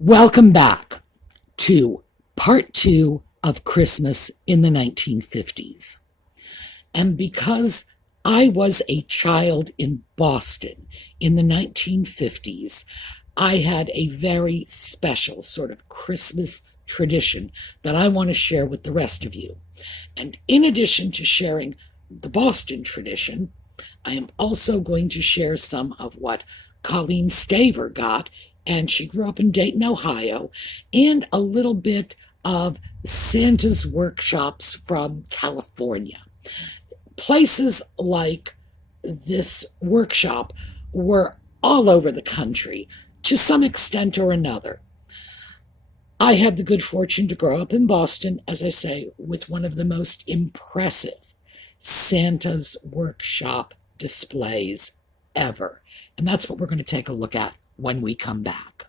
Welcome back to part 2 of Christmas in the 1950s. And because I was a child in Boston in the 1950s, I had a very special sort of Christmas tradition that I want to share with the rest of you. And in addition to sharing the Boston tradition, I am also going to share some of what Colleen Staver got, and she grew up in Dayton, Ohio, and a little bit of Santa's workshops from California. Places like this workshop were all over the country, to some extent or another. I had the good fortune to grow up in Boston, as I say, with one of the most impressive Santa's workshop displays ever. And that's what we're going to take a look at when we come back.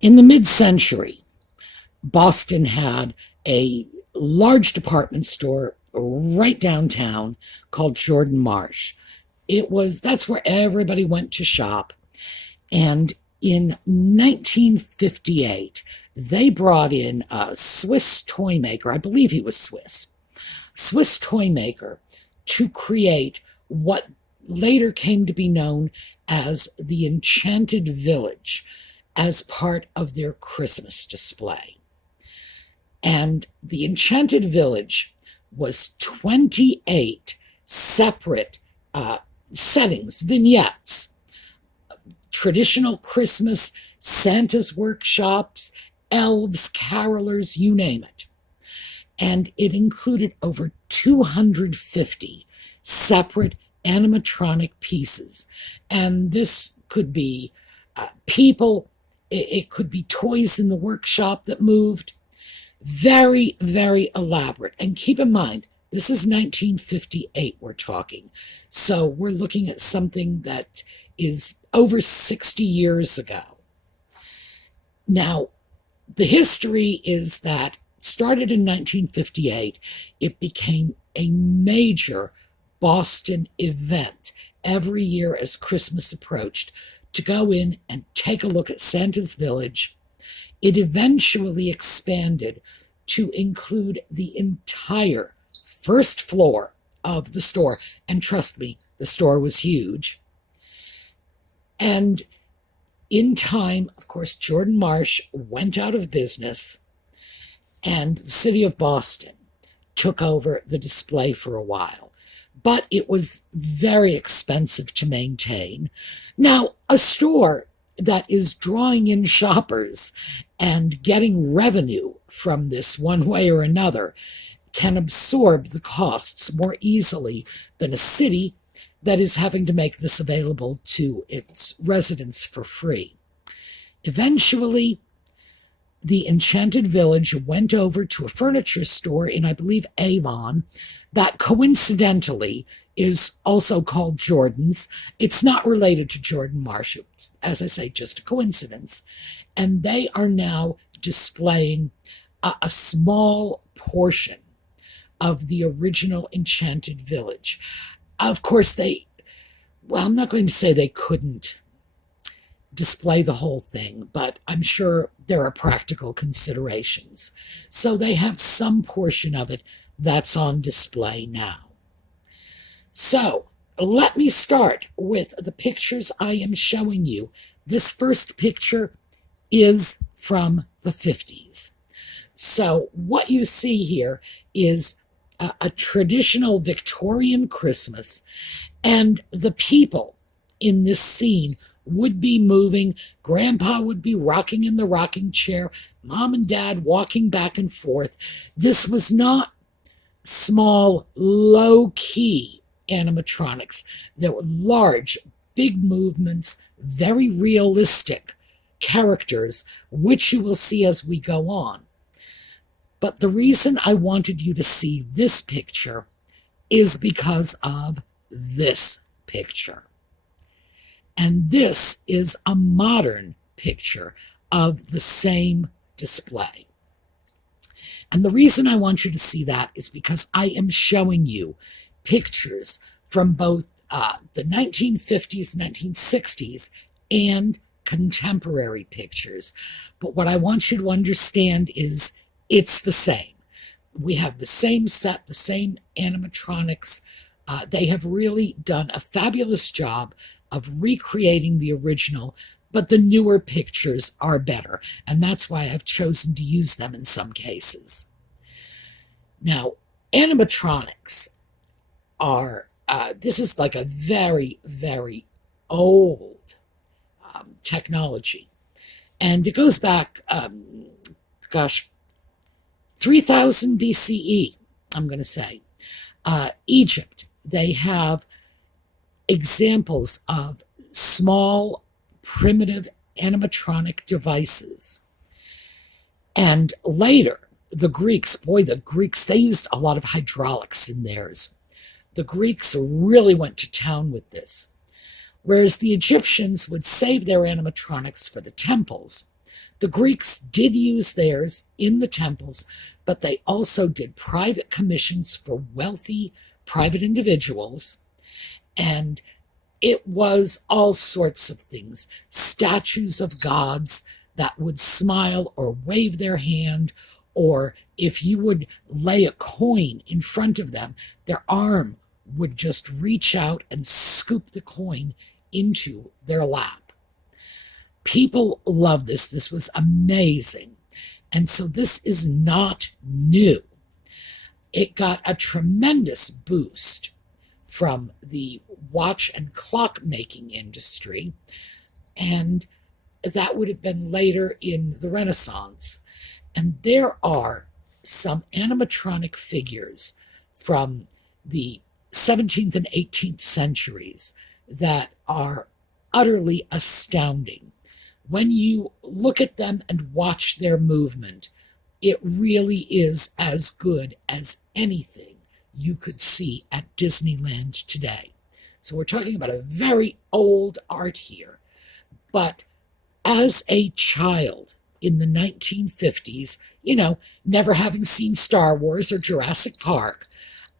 In the mid-century, Boston had a large department store right downtown called Jordan Marsh. That's where everybody went to shop. And in 1958, they brought in a Swiss toy maker, I believe he was Swiss toy maker, to create what later came to be known as the Enchanted Village as part of their Christmas display. And the Enchanted Village was 28 separate settings, vignettes, traditional Christmas, Santa's workshops, elves, carolers, you name it. And it included over 250 separate animatronic pieces. And this could be people, it could be toys in the workshop that moved. Very, very elaborate. And keep in mind, this is 1958 we're talking. So we're looking at something that is over 60 years ago. Now, the history is that started in 1958, it became a major Boston event every year as Christmas approached to go in and take a look at Santa's Village. It eventually expanded to include the entire first floor of the store. And trust me, the store was huge. And in time, of course, Jordan Marsh went out of business, and the city of Boston took over the display for a while. But it was very expensive to maintain. Now, a store that is drawing in shoppers and getting revenue from this one way or another can absorb the costs more easily than a city that is having to make this available to its residents for free. Eventually, the Enchanted Village went over to a furniture store in, I believe, Avon, that coincidentally is also called Jordan's. It's not related to Jordan Marsh. It's, as I say, just a coincidence. And they are now displaying a small portion of the original Enchanted Village. Of course, I'm not going to say they couldn't display the whole thing, but I'm sure there are practical considerations. So they have some portion of it that's on display now. So let me start with the pictures I am showing you. This first picture is from the 50s. So what you see here is a traditional Victorian Christmas, and the people in this scene would be moving. Grandpa would be rocking in the rocking chair, Mom and Dad walking back and forth. This was not small, low-key animatronics. There were large, big movements, very realistic characters, which you will see as we go on. But the reason I wanted you to see this picture is because of this picture. And this is a modern picture of the same display. And the reason I want you to see that is because I am showing you pictures from both the 1950s, 1960s, and contemporary pictures. But what I want you to understand is it's the same. We have the same set, the same animatronics. They have really done a fabulous job of recreating the original, but the newer pictures are better, and that's why I've chosen to use them in some cases. Now, animatronics are, this is like a very, very old technology, and it goes back, 3000 BCE, I'm going to say. Egypt, they have examples of small, primitive animatronic devices. And later, the Greeks, they used a lot of hydraulics in theirs. The Greeks really went to town with this. Whereas the Egyptians would save their animatronics for the temples, the Greeks did use theirs in the temples, but they also did private commissions for wealthy private individuals, and it was all sorts of things. Statues of gods that would smile or wave their hand, or if you would lay a coin in front of them, their arm would just reach out and scoop the coin into their lap. People loved this. This was amazing. And so this is not new. It got a tremendous boost from the watch and clock making industry, and that would have been later in the Renaissance. And there are some animatronic figures from the 17th and 18th centuries that are utterly astounding. When you look at them and watch their movement, it really is as good as anything you could see at Disneyland today. So we're talking about a very old art here. But as a child in the 1950s, never having seen Star Wars or Jurassic Park,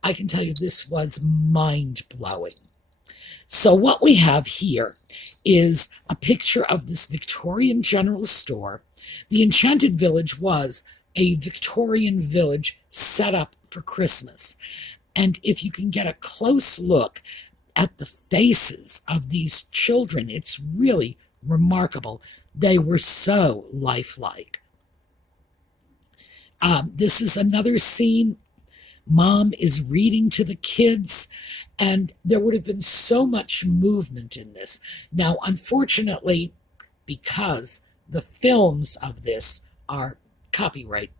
I can tell you this was mind-blowing. So what we have here is a picture of this Victorian general store. The Enchanted Village was a Victorian village set up for Christmas. And if you can get a close look at the faces of these children, it's really remarkable. They were so lifelike. This is another scene. Mom is reading to the kids, and there would have been so much movement in this. Now, unfortunately, because the films of this are copyright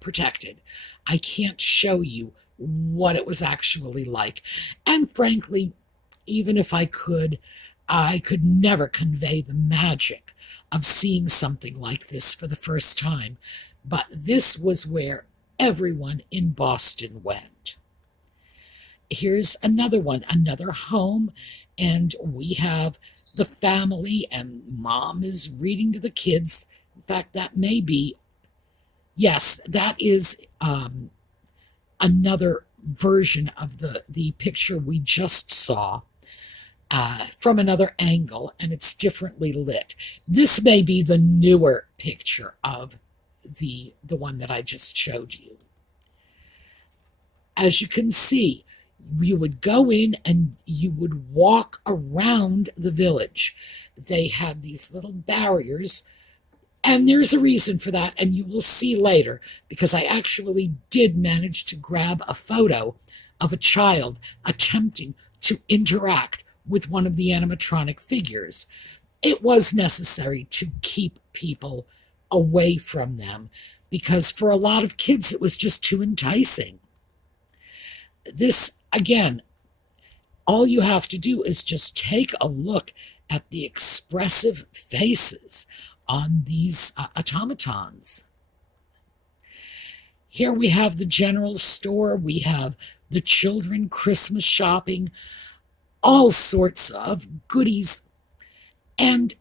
protected, I can't show you what it was actually like. And frankly, even if I could never convey the magic of seeing something like this for the first time. But this was where everyone in Boston went. Here's another one, another home, and we have the family, and Mom is reading to the kids. In fact, that may be, yes, that is another version of the picture we just saw from another angle, and it's differently lit. This may be the newer picture of the one that I just showed you. As you can see, you would go in and you would walk around the village. They had these little barriers, and there's a reason for that, and you will see later, because I actually did manage to grab a photo of a child attempting to interact with one of the animatronic figures. It was necessary to keep people away from them, because for a lot of kids it was just too enticing. This, again, all you have to do is just take a look at the expressive faces on these automatons. Here we have the general store. We have the children Christmas shopping, all sorts of goodies. And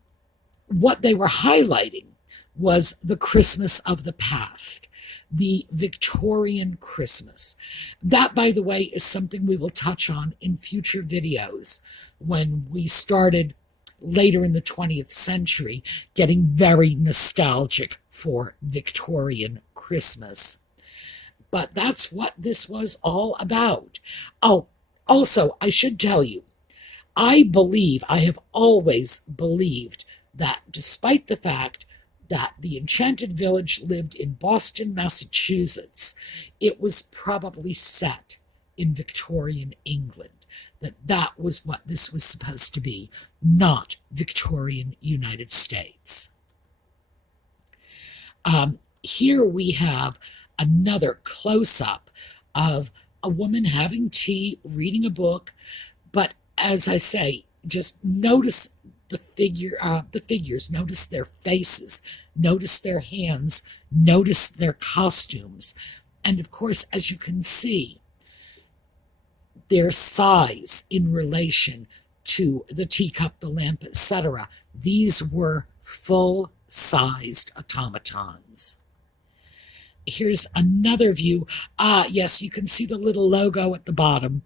what they were highlighting was the Christmas of the past, the Victorian Christmas. That, by the way, is something we will touch on in future videos when we started later in the 20th century getting very nostalgic for Victorian Christmas. But that's what this was all about. Oh, also, I should tell you, I have always believed that despite the fact that the Enchanted Village lived in Boston, Massachusetts, it was probably set in Victorian England. That was what this was supposed to be, not Victorian United States. Here we have another close-up of a woman having tea, reading a book, but as I say, just notice the figures, notice their faces, notice their hands, notice their costumes, and of course, as you can see, their size in relation to the teacup, the lamp, etc. These were full-sized automatons. Here's another view. Yes, you can see the little logo at the bottom.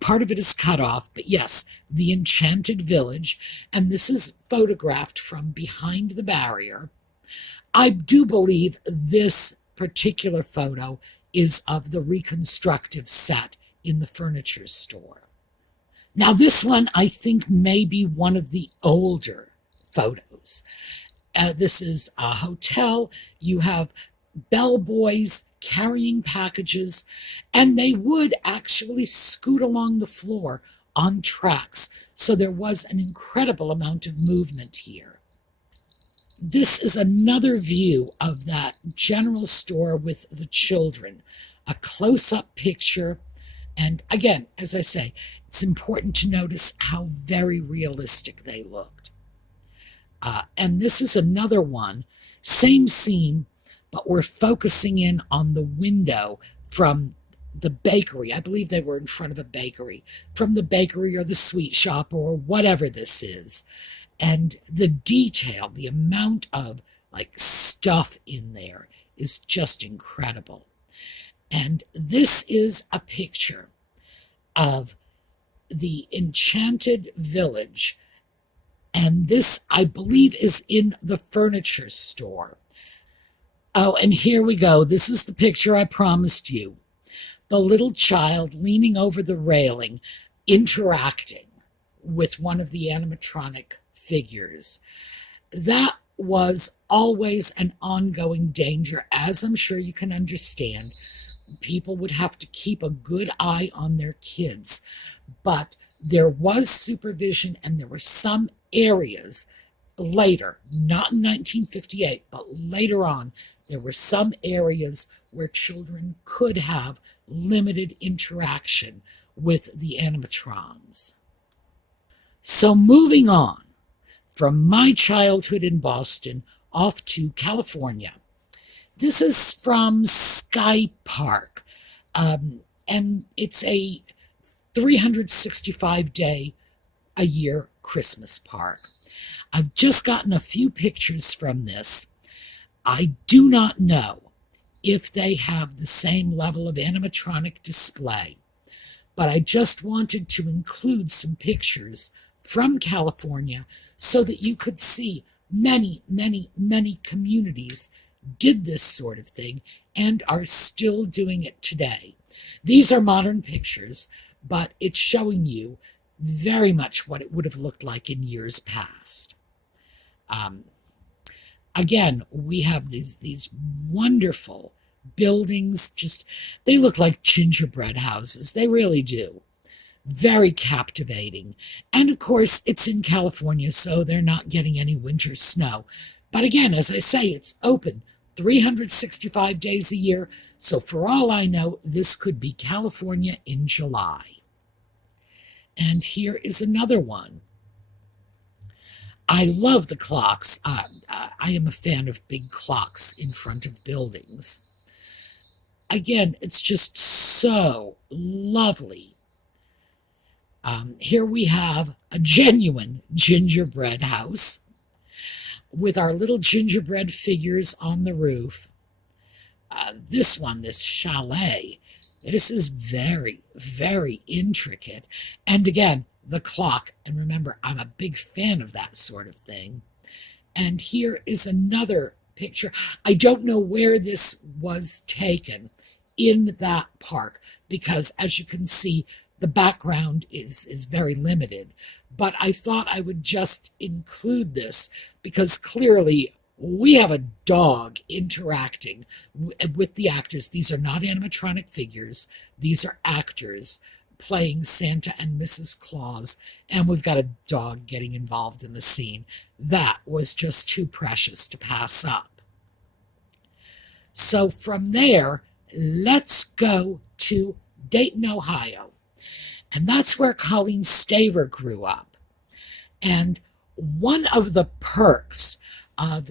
Part of it is cut off, but yes, the Enchanted Village. And this is photographed from behind the barrier. I do believe this particular photo is of the reconstructive set in the furniture store. Now, this one, I think, may be one of the older photos. This is a hotel. You have bellboys carrying packages, and they would actually scoot along the floor on tracks, so there was an incredible amount of movement here. This is another view of that general store with the children, a close-up picture, and again, as I say, it's important to notice how very realistic they looked. And this is another one, same scene, but we're focusing in on the window from the bakery. I believe they were in front of a bakery. From the bakery or the sweet shop or whatever this is. And the detail, the amount of stuff in there is just incredible. And this is a picture of the Enchanted Village. And this, I believe, is in the furniture store. Oh, and here we go. This is the picture I promised you. The little child leaning over the railing, interacting with one of the animatronic figures. That was always an ongoing danger, as I'm sure you can understand. People would have to keep a good eye on their kids. But there was supervision, and there were some areas later, not in 1958, but later on, there were some areas where children could have limited interaction with the animatrons. So moving on from my childhood in Boston off to California. This is from Sky Park, and it's a 365-day-a-year Christmas park. I've just gotten a few pictures from this. I do not know if they have the same level of animatronic display, but I just wanted to include some pictures from California so that you could see many, many, many communities did this sort of thing and are still doing it today. These are modern pictures, but it's showing you very much what it would have looked like in years past. Again, we have these wonderful buildings. They look like gingerbread houses. They really do. Very captivating. And of course, it's in California, so they're not getting any winter snow. But again, as I say, it's open 365 days a year. So for all I know, this could be California in July. And here is another one. I love the clocks. I am a fan of big clocks in front of buildings. Again, it's just so lovely. Here we have a genuine gingerbread house with our little gingerbread figures on the roof. This one, this chalet, this is very, very intricate. And again, the clock. And remember, I'm a big fan of that sort of thing. And here is another picture. I don't know where this was taken in that park because, as you can see, the background is very limited. But I thought I would just include this because clearly we have a dog interacting with the actors. These are not animatronic figures. These are actors playing Santa and Mrs. Claus, and we've got a dog getting involved in the scene. That was just too precious to pass up. So from there, let's go to Dayton, Ohio. And that's where Colleen Staver grew up. And one of the perks of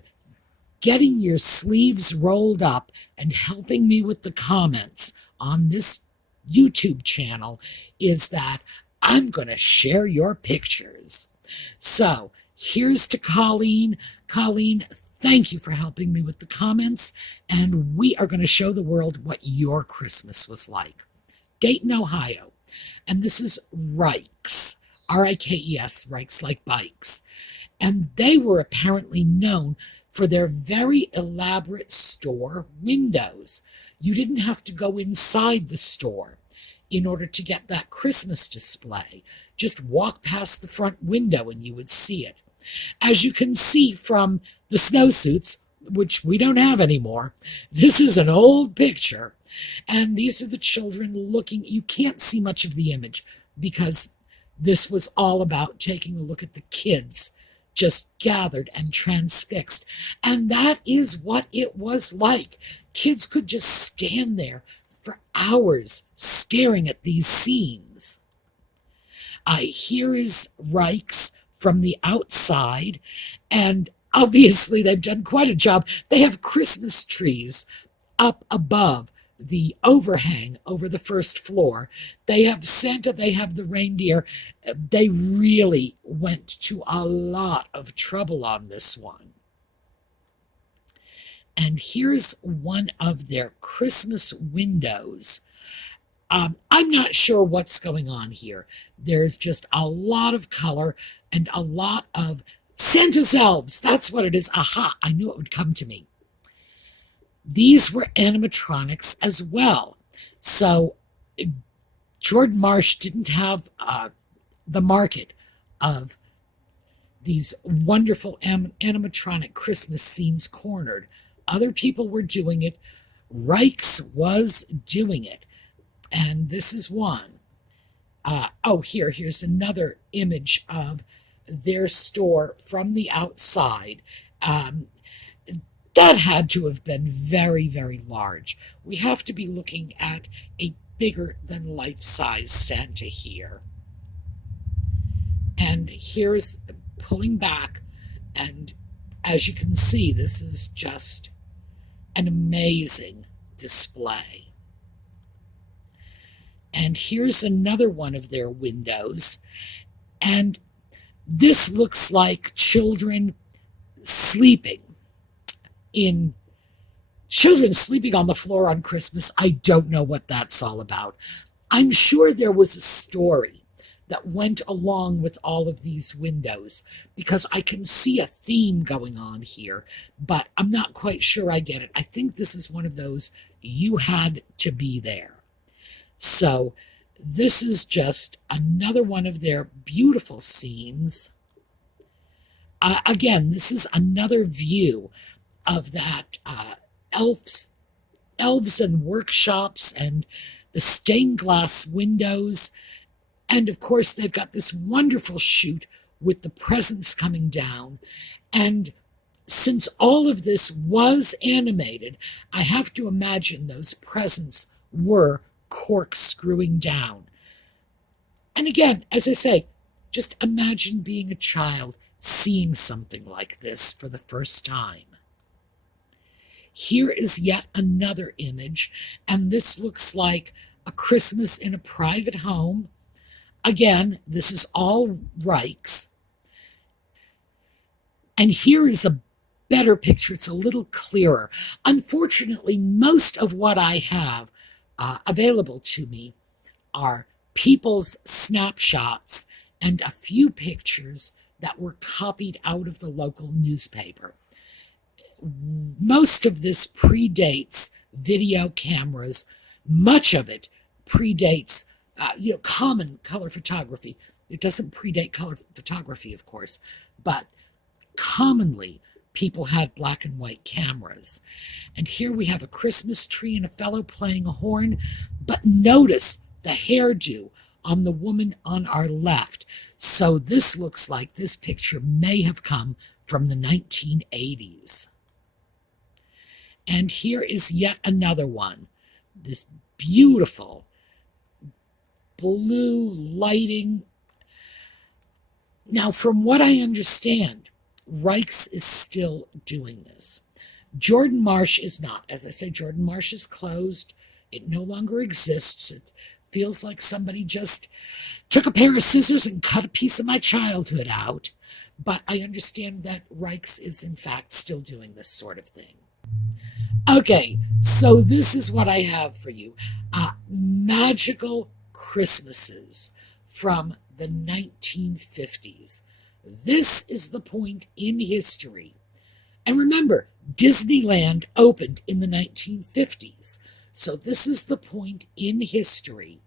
getting your sleeves rolled up and helping me with the comments on this YouTube channel is that I'm going to share your pictures. So here's to Colleen. Colleen, thank you for helping me with the comments, and we are going to show the world what your Christmas was like. Dayton, Ohio. And this is Rikes, R-I-K-E-S, Rikes like bikes. And they were apparently known for their very elaborate store windows. You didn't have to go inside the store in order to get that Christmas display. Just walk past the front window and you would see it. As you can see from the snowsuits, which we don't have anymore, this is an old picture. And these are the children looking. You can't see much of the image because this was all about taking a look at the kids just gathered and transfixed. And that is what it was like. Kids could just stand there for hours staring at these scenes. Here is Rikes from the outside, and obviously they've done quite a job. They have Christmas trees up above the overhang over the first floor. They have Santa, they have the reindeer. They really went to a lot of trouble on this one. And here's one of their Christmas windows. I'm not sure what's going on here. There's just a lot of color and a lot of Santa's elves. That's what it is. Aha, I knew it would come to me. These were animatronics as well. So Jordan Marsh didn't have the market of these wonderful animatronic Christmas scenes cornered. Other people were doing it. Rikes was doing it. And this is one. Here's another image of their store from the outside. That had to have been very, very large. We have to be looking at a bigger than life-size Santa here. And here's pulling back, and as you can see, this is just an amazing display. And here's another one of their windows, and this looks like children sleeping on the floor on Christmas. I don't know what that's all about. I'm sure there was a story that went along with all of these windows because I can see a theme going on here, but I'm not quite sure I get it. I think this is one of those you had to be there. So this is just another one of their beautiful scenes. Again, this is another view of that elves and workshops and the stained glass windows. And of course, they've got this wonderful shoot with the presents coming down. And since all of this was animated, I have to imagine those presents were corkscrewing down. And again, as I say, just imagine being a child seeing something like this for the first time. Here is yet another image, and this looks like A Christmas in a Private Home. Again, this is all Reichs. And here is a better picture. It's a little clearer. Unfortunately, most of what I have available to me are people's snapshots and a few pictures that were copied out of the local newspaper. Most of this predates video cameras. Much of it predates common color photography. It doesn't predate color photography, of course, but commonly people had black and white cameras. And here we have a Christmas tree and a fellow playing a horn, but notice the hairdo on the woman on our left. So this looks like this picture may have come from the 1980s. And here is yet another one. This beautiful blue lighting. Now, from what I understand, Reichs is still doing this. Jordan Marsh is not. As I say, Jordan Marsh is closed. It no longer exists. It feels like somebody just took a pair of scissors and cut a piece of my childhood out. But I understand that Reichs is, in fact, still doing this sort of thing. Okay, so this is what I have for you. Magical Christmases from the 1950s. This is the point in history. And remember, Disneyland opened in the 1950s. So this is the point in history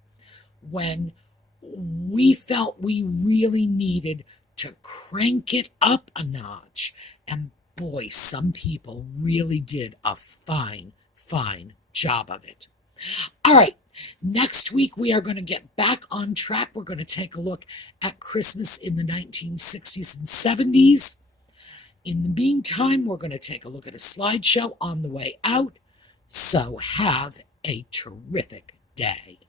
when we felt we really needed to crank it up a notch. And boy, some people really did a fine, fine job of it. All right, next week we are going to get back on track. We're going to take a look at Christmas in the 1960s and 70s. In the meantime, we're going to take a look at a slideshow on the way out. So have a terrific day.